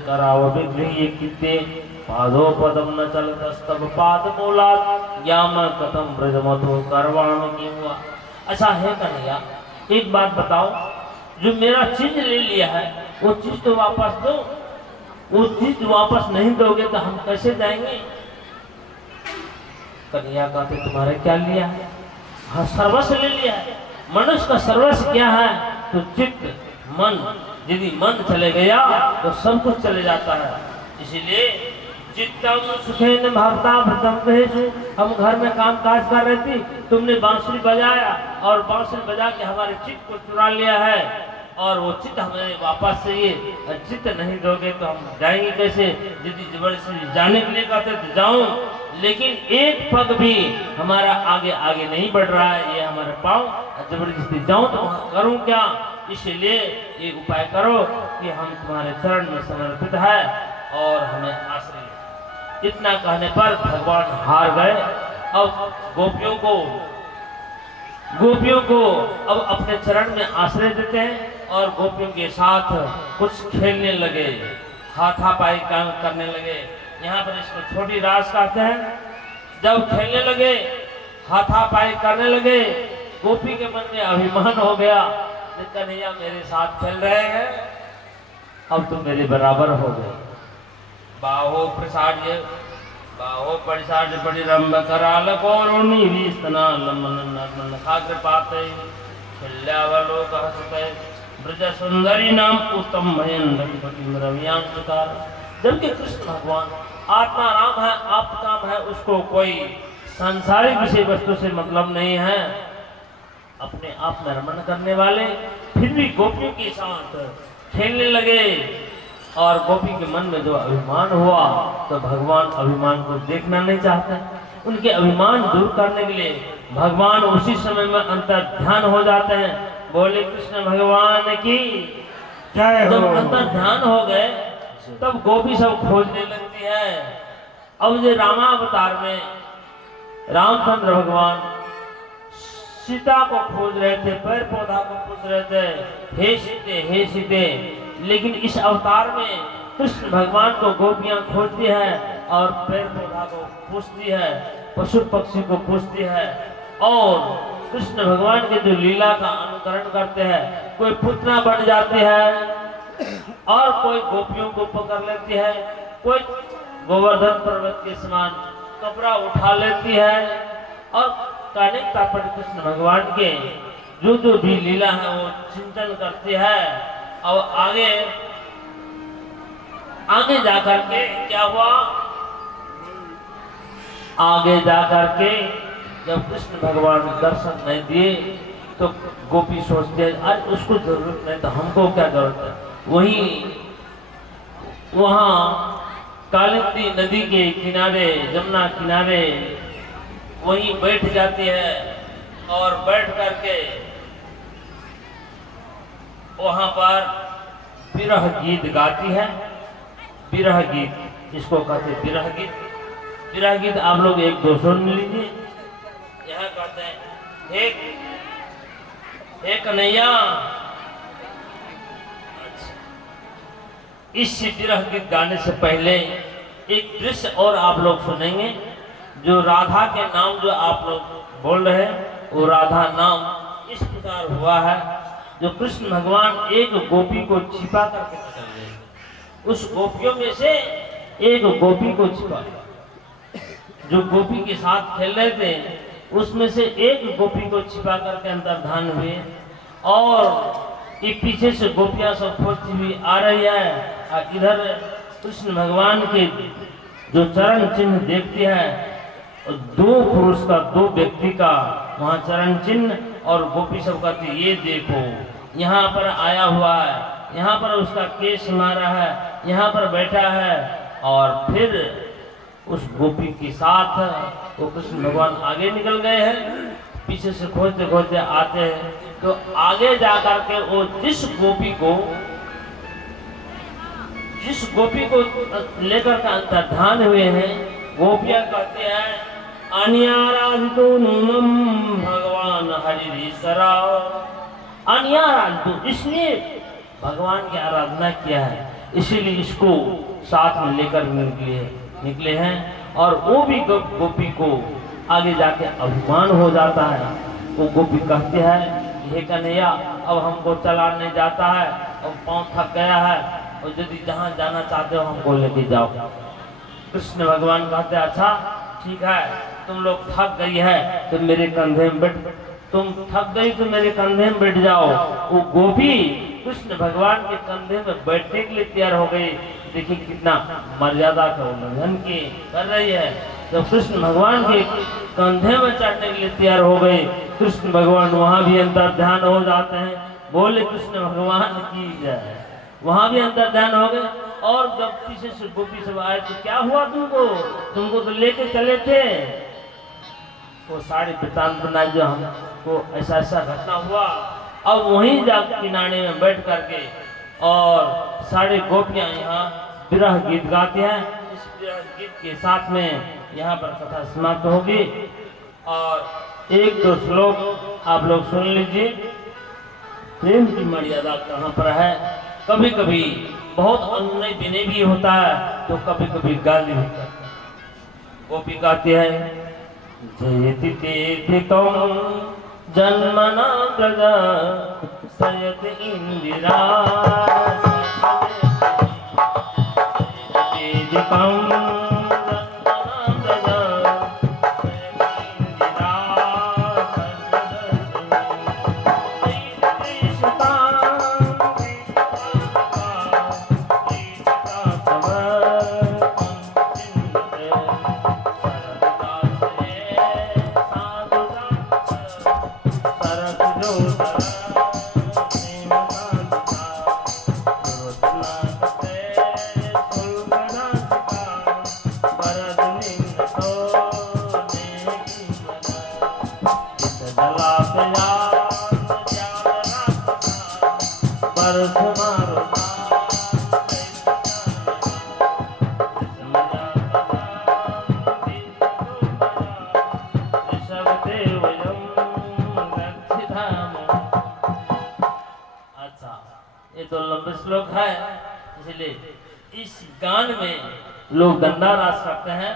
कराव विग्रही किते पादो पदम न चलतस्तव पाद मूलात याम कथम ब्रजमतो करवाण की हुआ। अच्छा है कन्हैया, एक बात बताओ, जो मेरा चीज ले लिया है वो चीज तो वापस दो। वो चीज वापस नहीं दोगे तो हम कैसे जाएंगे? कन्हैया कहते तुम्हारे क्या लिया है? हाँ, सर्वस्व ले लिया है। मनुष्य का सर्वस्व क्या है? तो चित्त, मन। यदि मन चले गया तो सब कुछ चले जाता है। इसीलिए चित्तम सुखेन भवता भृतम कहेसु, हम घर में काम काज कर रहे थे, तुमने बांसुरी बजाया और बांसुरी बजा के हमारे चित्त को चुरा लिया है और वो चित्त हमें वापस चाहिए। चित्त नहीं दोगे तो हम जाएंगे कैसे? यदि जबरदस्ती जाने के लिए कहते तो जाऊं, लेकिन एक पग भी हमारा आगे आगे नहीं बढ़ रहा है, ये हमारे पाँव, जबरदस्ती जाऊं तो करूं क्या? इसलिए एक उपाय करो कि हम तुम्हारे चरण में समर्पित है और हमें आश्रय। इतना कहने पर भगवान हार गए। अब गोपियों को अब अपने चरण में आश्रय देते हैं और गोपियों के साथ कुछ खेलने लगे, हाथापाई काम करने लगे। यहाँ पर इसको छोटी रास कहते हैं। जब खेलने लगे, हाथापाई करने लगे, गोपी के मन में अभिमान हो गया, कन्हैया मेरे साथ खेल रहे हैं, अब तुम मेरे बराबर हो गए। बाहो प्रसार्य परिरंभ कराल कौरुणी रीस्तना लमन नर्मन खाग्र पाते खिल्यावलोक हसते ब्रज सुंदरी नाम उत्तम भयन रवियान प्रकार। जबकि कृष्ण भगवान आत्मा राम है, आप काम है, उसको कोई सांसारिक विषय वस्तु से मतलब नहीं है, अपने आप में रमण करने वाले, फिर भी गोपियों के साथ खेलने लगे। और गोपी के मन में जो अभिमान हुआ तो भगवान अभिमान को देखना नहीं चाहते। उनके अभिमान दूर करने के लिए भगवान उसी समय में अंतर ध्यान हो जाते हैं। बोले कृष्ण भगवान की जय हो। जब अंतर ध्यान हो गए तब गोपी सब खोजने लगती है। अब जो रामावतार में रामचंद्र भगवान सीता को खोज रहे थे, पेड़ पौधा को पूछ रहे थे, हे सीते, लेकिन इस अवतार में कृष्ण भगवान को गोपियां खोजती है और पेड़ पौधा को पूछती है, पशु पक्षी को पूछती है और कृष्ण भगवान के जो लीला का अनुकरण करते हैं। कोई पुतना बन जाती है और कोई गोपियों को पकड़ लेती है, कोई गोवर्धन पर्वत के समान कपड़ा उठा लेती है और कहने का कृष्ण भगवान के जो भी लीला है वो चिंतन करती है। अब आगे जाकर के क्या हुआ? आगे जाकर के जब कृष्ण भगवान दर्शन नहीं दिए तो गोपी सोचते हैं आज उसको जरूरत नहीं तो हमको क्या जरूरत है। वहाँ कालिंदी नदी के किनारे, जमुना किनारे वहीं बैठ जाती है और बैठ करके वहां पर विरह गीत गाती है। विरह गीत इसको कहते हैं विरह गीत। विरह गीत आप लोग एक दो सुन लीजिए। यहाँ कहते हैं हे कन्हैया। इस विरह गीत गाने से पहले एक दृश्य और आप लोग सुनेंगे। जो राधा के नाम जो आप लोग बोल रहे हैं वो राधा नाम इस प्रकार हुआ है। जो कृष्ण भगवान एक गोपी को छिपा करके निकल गए, उस गोपियों में से एक गोपी को छिपा, जो गोपी के साथ खेल रहे थे उसमें से एक गोपी को छिपा करके अंतर्धान हुए और ये पीछे से गोपियां सब खोजती हुई आ रही है और इधर कृष्ण भगवान के जो चरण चिन्ह देखती है, दो पुरुष का, दो व्यक्ति का वहाँ चरण चिन्ह, और गोपी सब कहती ये देखो यहाँ पर आया हुआ है, यहाँ पर उसका केश मारा है, यहाँ पर बैठा है। और फिर उस गोपी के साथ वो कृष्ण भगवान आगे निकल गए हैं। पीछे से खोजते खोजते आते हैं तो आगे जाकर के वो जिस गोपी को लेकर के अंतर्धान हुए हैं, गोपियां कहते हैं अन्याराधितो नूनम भगवान हरिशरा। अन्याराधितो इसलिए भगवान की आराधना किया है। इसीलिए इसको साथ में लेकर निकले हैं। और वो भी गोपी को आगे जाके अभिमान हो जाता है। वो गोपी कहती है, हे कन्हैया अब हमको चला नहीं जाता है, अब पाँव थक गया है, और यदि जहाँ जाना चाहते हो हमको लेके जाओ। कृष्ण भगवान कहते हैं, अच्छा ठीक है, तुम लोग थक गई है तो मेरे कंधे में बैठ, तुम थक गई तो मेरे कंधे में बैठ जाओ। वो गोपी कृष्ण भगवान के कंधे में बैठने के लिए तैयार हो गई। देखिए कितना मर्यादा का उल्लंघन कर रही है। जब कृष्ण भगवान के कंधे में चढ़ने के लिए तैयार हो गए, कृष्ण भगवान वहां भी अंतर ध्यान हो जाते हैं। बोले कृष्ण भगवान की जय। वहां भी अंतर ध्यान हो गए। और जब पीछे से गोपी सब आए तो क्या हुआ तुमको तो लेके चले थे। वो सारी वृतांत बनाई जो हमको ऐसा ऐसा घटना हुआ। अब वहीं जा किनारे में बैठ करके और सारे गोपियां यहाँ विरह गीत गाते हैं। इस विरह गीत के साथ में यहाँ पर कथा समाप्त होगी। और एक दो श्लोक आप लोग सुन लीजिए। प्रेम की मर्यादा कहाँ पर है। कभी कभी बहुत अनुनय विनय भी होता है, तो कभी कभी गाली भी करते हैं। गोपी गाती है, जयति तेतिकं जन्मना प्रजा सयत इंदिरा श्लोक है। इसलिए इस गान में लोग गंदा रास करते हैं।